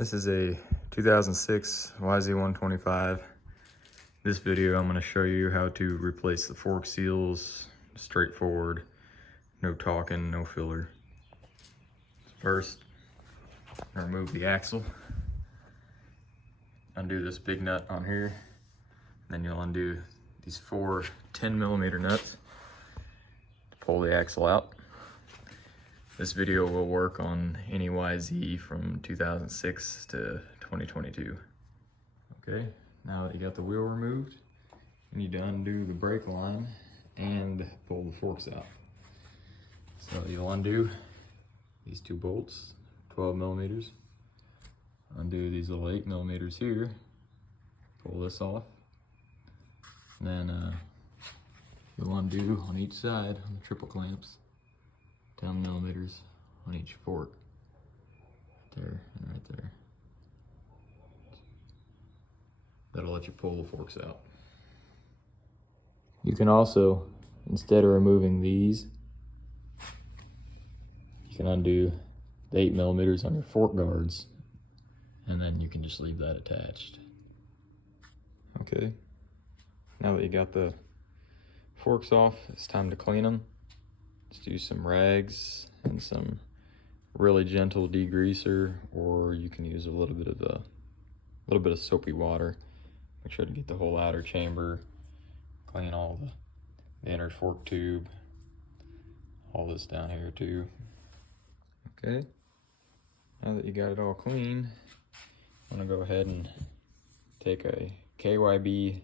This is a 2006 YZ125. This video I'm going to show you how to replace the fork seals. Straightforward, no talking, no filler. First, remove the axle. Undo this big nut on here. Then you'll undo these four 10mm nuts to pull the axle out. This video will work on any YZ from 2006 to 2022. Okay, now that you got the wheel removed, you need to undo the brake line and pull the forks out. So you'll undo these two bolts, 12mm. Undo these little 8mm here. Pull this off. And then you'll undo on each side on the triple clamps. 10mm on each fork. Right there and right there. That'll let you pull the forks out. You can also, instead of removing these, you can undo the 8mm on your fork guards, and then you can just leave that attached. Okay, now that you got the forks off, it's time to clean them. Let's do some rags and some really gentle degreaser, or you can use a little bit of soapy water. Make sure to get the whole outer chamber, clean all the inner fork tube, all this down here too. Okay, now that you got it all clean, I'm gonna go ahead and take a KYB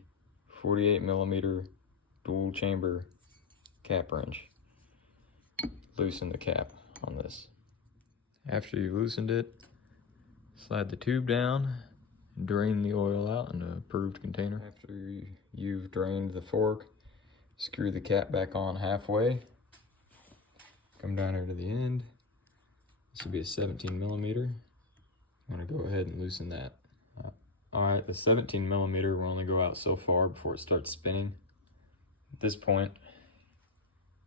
48mm dual chamber cap wrench. Loosen the cap on this. After you've loosened it, slide the tube down and drain the oil out in an approved container. After you've drained the fork, screw the cap back on halfway. Come down here to the end. This will be a 17mm. I'm gonna go ahead and loosen that. Alright, the 17mm will only go out so far before it starts spinning. At this point,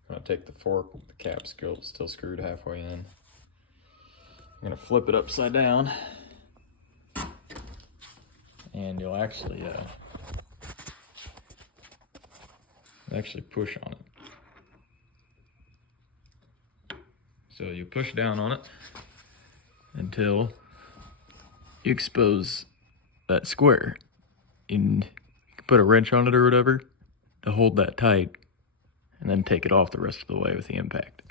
I'm gonna take the fork with the cap still screwed halfway in. I'm gonna flip it upside down, and you'll actually push on it. So you push down on it until you expose that square. And you can put a wrench on it or whatever to hold that tight, and then take it off the rest of the way with the impact.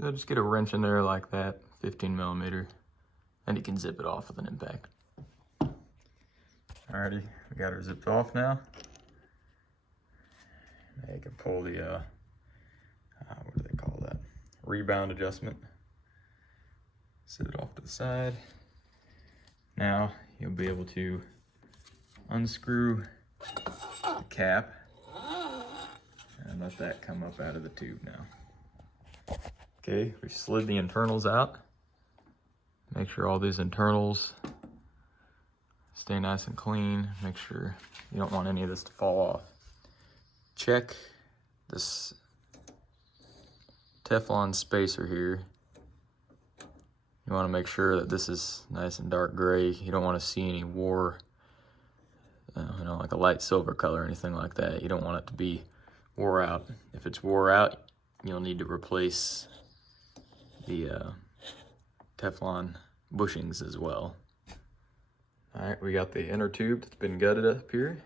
So just get a wrench in there like that, 15mm, and you can zip it off with an impact. Alrighty, we got her zipped off now. Now you can pull the, what do they call that? Rebound adjustment. Set it off to the side. Now you'll be able to unscrew the cap and let that come up out of the tube now. Okay, we slid the internals out. Make sure all these internals stay nice and clean. Make sure you don't want any of this to fall off. Check this Teflon spacer here. You want to make sure that this is nice and dark gray. You don't want to see any war, like a light silver color or anything like that. You don't want it to be wore out. If it's wore out, you'll need to replace the Teflon bushings as well. Alright, we got the inner tube that's been gutted up here.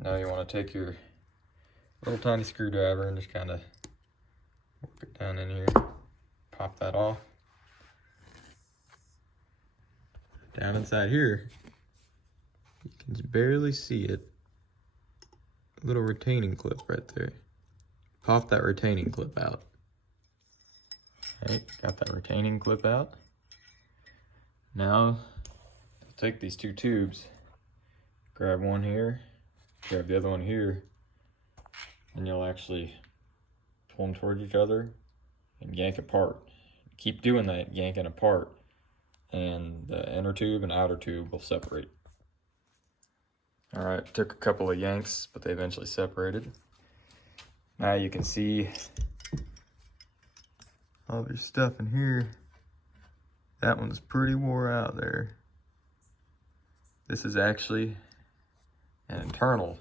Now you want to take your little tiny screwdriver and just kind of work it down in here. Pop that off. Down inside here, you can barely see it. A little retaining clip right there. Pop that retaining clip out. Okay, got that retaining clip out. Now, take these two tubes, grab one here, grab the other one here, and you'll actually pull them towards each other and yank apart. Keep doing that, yanking apart, and the inner tube and outer tube will separate. Alright, took a couple of yanks, but they eventually separated. Now you can see all your stuff in here That one's pretty wore out there. This is actually an internal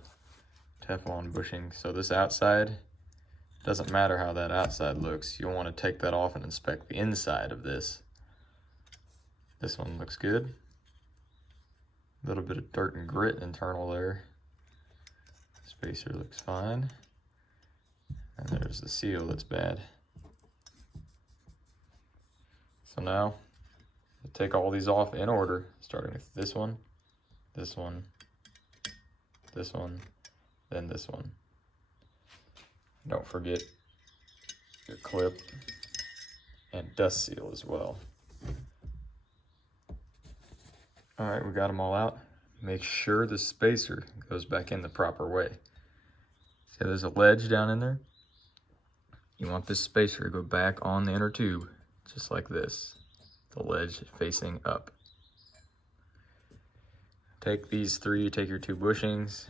Teflon bushing. So this outside, doesn't matter how that outside looks. You'll want to take that off and inspect the inside of this. This one looks good. A little bit of dirt and grit internal there. Spacer looks fine. And there's the seal that's bad. So now, we'll take all these off in order, starting with this one, this one, this one, then this one. Don't forget your clip and dust seal as well. All right, we got them all out. Make sure the spacer goes back in the proper way. See, there's a ledge down in there. You want this spacer to go back on the inner tube, just like this. The ledge facing up. Take these three, take your two bushings,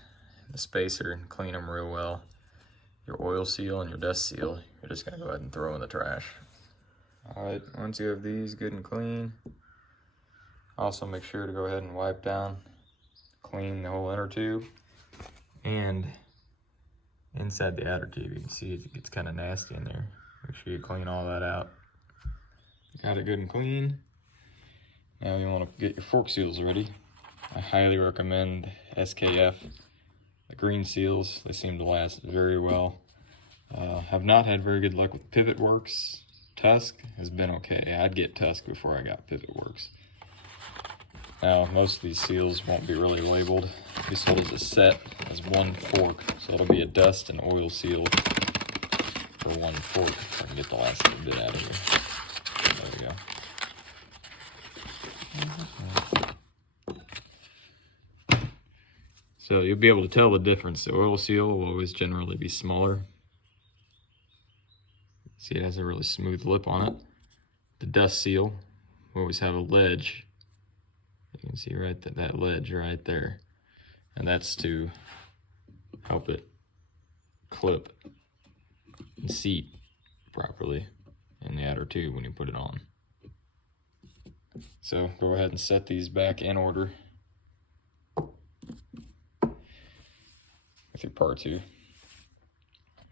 the spacer, and clean them real well. Your oil seal and your dust seal, you're just gonna go ahead and throw in the trash. All right, once you have these good and clean, also make sure to go ahead and wipe down, clean the whole inner tube, and inside the outer tube, you can see it gets kind of nasty in there. Make sure you clean all that out. Got it good and clean. Now you want to get your fork seals ready. I highly recommend SKF. The green seals, they seem to last very well. Have not had very good luck with Pivot Works. Tusk has been okay. I'd get Tusk before I got Pivot Works. Now, most of these seals won't be really labeled. This one is a set as one fork, so it'll be a dust and oil seal for one fork. If I can get the last little bit out of here. There we go. So you'll be able to tell the difference. The oil seal will always generally be smaller. See, it has a really smooth lip on it. The dust seal will always have a ledge. You can see right that ledge right there. And that's to help it clip and seat properly in the outer tube when you put it on. So go ahead and set these back in order with your part two.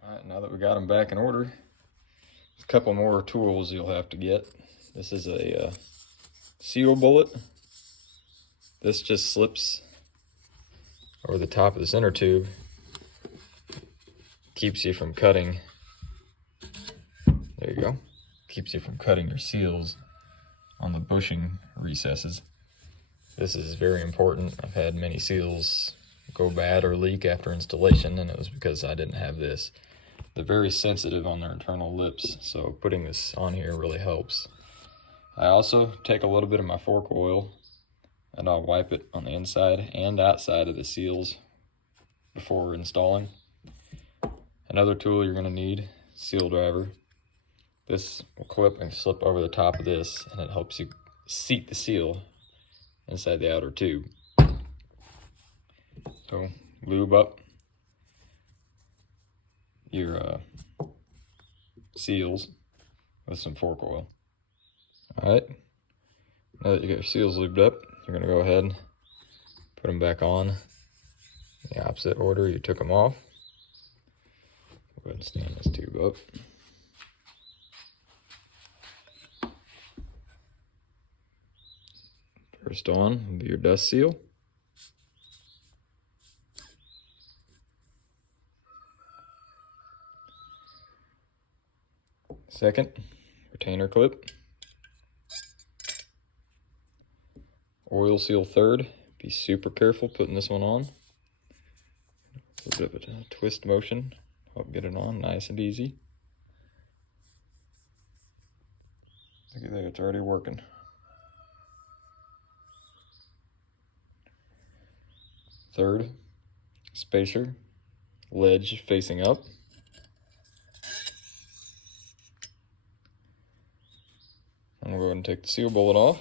All right, now that we got them back in order, there's a couple more tools you'll have to get. This is a seal bullet. This just slips over the top of this inner tube. Keeps you from cutting. There you go. Keeps you from cutting your seals on the bushing recesses. This is very important. I've had many seals go bad or leak after installation, and it was because I didn't have this. They're very sensitive on their internal lips, so putting this on here really helps. I also take a little bit of my fork oil and I'll wipe it on the inside and outside of the seals before installing. Another tool you're going to need, seal driver. This will clip and slip over the top of this, and it helps you seat the seal inside the outer tube. So lube up your seals with some fork oil. All right, now that you got your seals lubed up, you're going to go ahead and put them back on in the opposite order you took them off. Go ahead and stand this tube up. First on will be your dust seal. Second, retainer clip. Oil seal third. Be super careful putting this one on. A little bit of a twist motion. Help get it on nice and easy. Look at that, it's already working. Third, spacer, ledge facing up. I'm gonna go ahead and take the seal bullet off.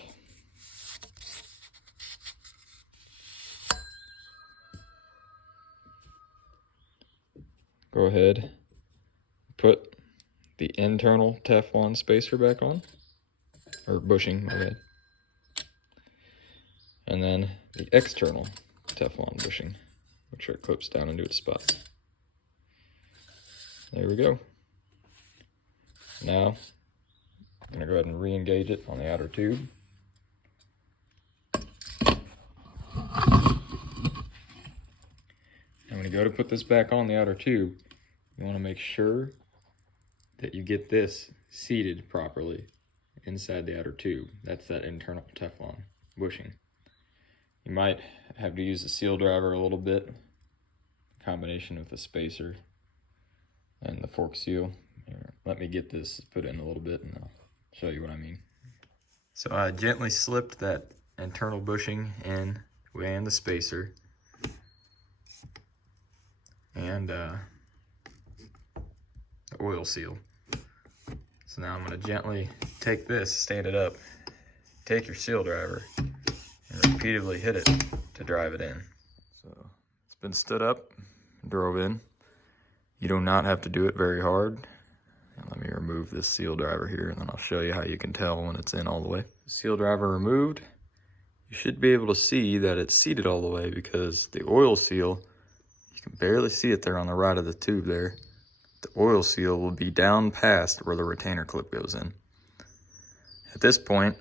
Go ahead, put the internal Teflon spacer back on, or bushing, my bad. and then the external Teflon bushing, which it clips down into its spot. There we go. Now, I'm gonna go ahead and re-engage it on the outer tube. And when you go to put this back on the outer tube, you wanna make sure that you get this seated properly inside the outer tube. That's that internal Teflon bushing. You might have to use the seal driver a little bit, combination with the spacer and the fork seal. Here, let me get this put in a little bit and I'll show you what I mean. So I gently slipped that internal bushing in and the spacer and the oil seal. So now I'm going to gently take this, stand it up, take your seal driver, and repeatedly hit it to drive it in. So it's been stood up, drove in. You do not have to do it very hard. And let me remove this seal driver here, and then I'll show you how you can tell when it's in all the way. Seal driver removed. You should be able to see that it's seated all the way because the oil seal, you can barely see it there on the right of the tube there. The oil seal will be down past where the retainer clip goes in. At this point,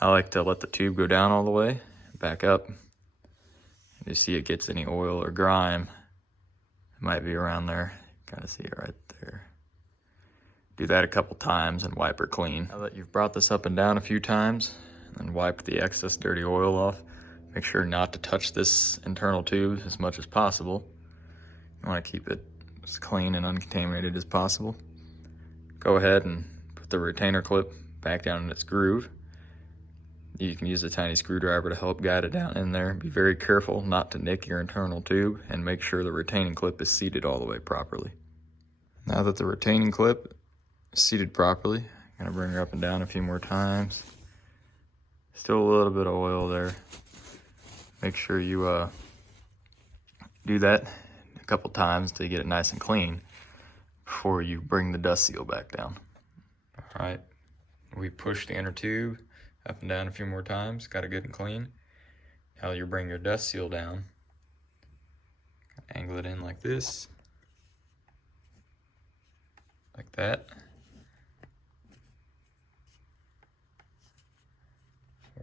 I like to let the tube go down all the way, back up. And you see it gets any oil or grime, it might be around there. Kind of see it right there. Do that a couple times and wipe her clean. Now that you've brought this up and down a few times and wiped the excess dirty oil off, make sure not to touch this internal tube as much as possible. You want to keep it as clean and uncontaminated as possible. Go ahead and put the retainer clip back down in its groove. You can use a tiny screwdriver to help guide it down in there. Be very careful not to nick your internal tube and make sure the retaining clip is seated all the way properly. Now that the retaining clip is seated properly, I'm gonna bring her up and down a few more times. Still a little bit of oil there. Make sure you do that a couple times to get it nice and clean before you bring the dust seal back down. All right, we push the inner tube up and down a few more times, got it good and clean. Now you bring your dust seal down, angle it in like this, like that.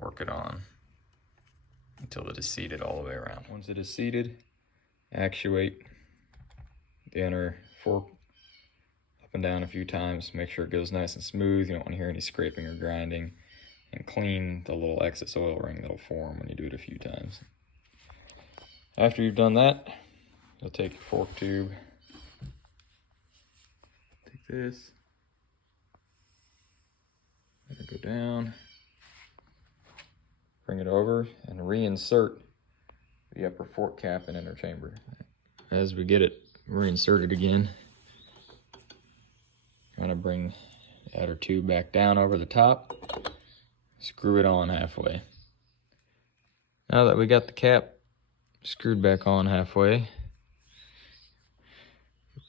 Work it on until it is seated all the way around. Once it is seated, actuate the inner fork up and down a few times. Make sure it goes nice and smooth. You don't want to hear any scraping or grinding. And clean the little excess oil ring that'll form when you do it a few times. After you've done that, you'll take your fork tube, take this, let it go down, bring it over, and reinsert the upper fork cap and inner chamber. As we get it reinserted again, kind of bring the outer tube back down over the top. Screw it on halfway. Now that we got the cap screwed back on halfway,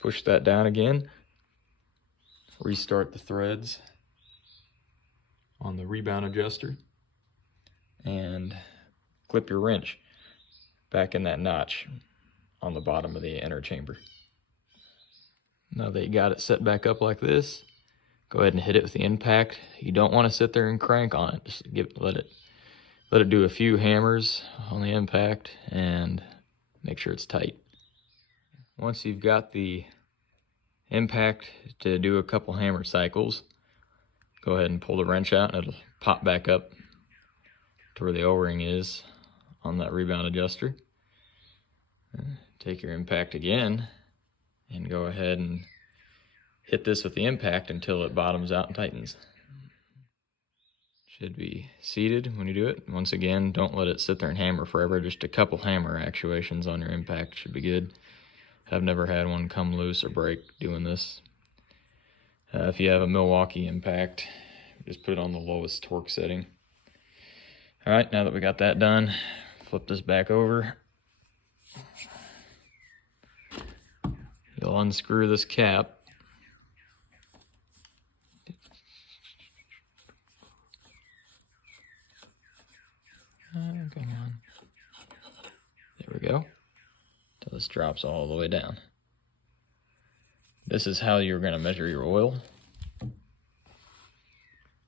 push that down again, restart the threads on the rebound adjuster, and clip your wrench back in that notch on the bottom of the inner chamber. Now that you got it set back up like this, go ahead and hit it with the impact. You don't want to sit there and crank on it. Just let it do a few hammers on the impact and make sure it's tight. Once you've got the impact to do a couple hammer cycles, go ahead and pull the wrench out and it'll pop back up to where the O-ring is on that rebound adjuster. Take your impact again and go ahead and hit this with the impact until it bottoms out and tightens. Should be seated when you do it. Once again, don't let it sit there and hammer forever. Just a couple hammer actuations on your impact should be good. I've never had one come loose or break doing this. If you have a Milwaukee impact, just put it on the lowest torque setting. All right, now that we got that done, flip this back over. You'll unscrew this cap. Come on. There we go. So this drops all the way down. This is how you're going to measure your oil.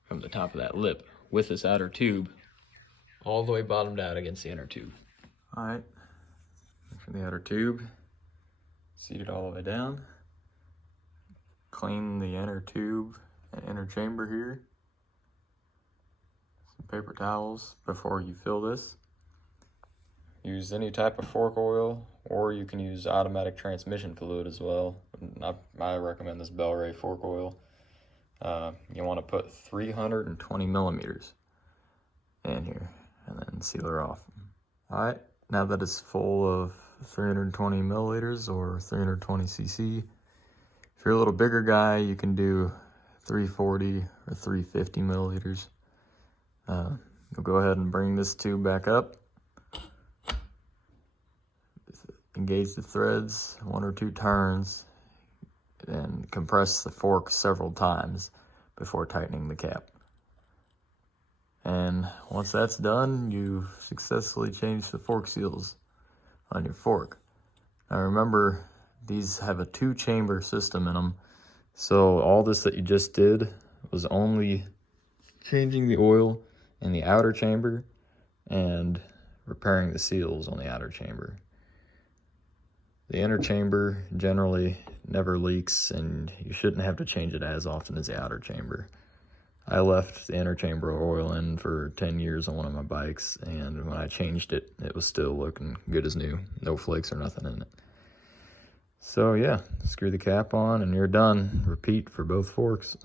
From the top of that lip with this outer tube all the way bottomed out against the inner tube. All right, from the outer tube, seat it all the way down. Clean the inner tube and inner chamber here. Some paper towels before you fill this. Use any type of fork oil, or you can use automatic transmission fluid as well. I recommend this Bel-Ray fork oil. You want to put 320 millimeters in here and then seal her off. All right, now that it's full of 320 milliliters or 320 cc, if you're a little bigger guy, you can do 340 or 350 milliliters. You'll go ahead and bring this tube back up. Engage the threads 1 or 2 turns and compress the fork several times before tightening the cap. And once that's done, you've successfully changed the fork seals on your fork. Now remember, these have a 2-chamber system in them, so all this that you just did was only changing the oil in the outer chamber and repairing the seals on the outer chamber. The inner chamber generally never leaks, and you shouldn't have to change it as often as the outer chamber. I left the inner chamber oil in for 10 years on one of my bikes, and when I changed it, it was still looking good as new. No flakes or nothing in it. So yeah, screw the cap on and you're done. Repeat for both forks.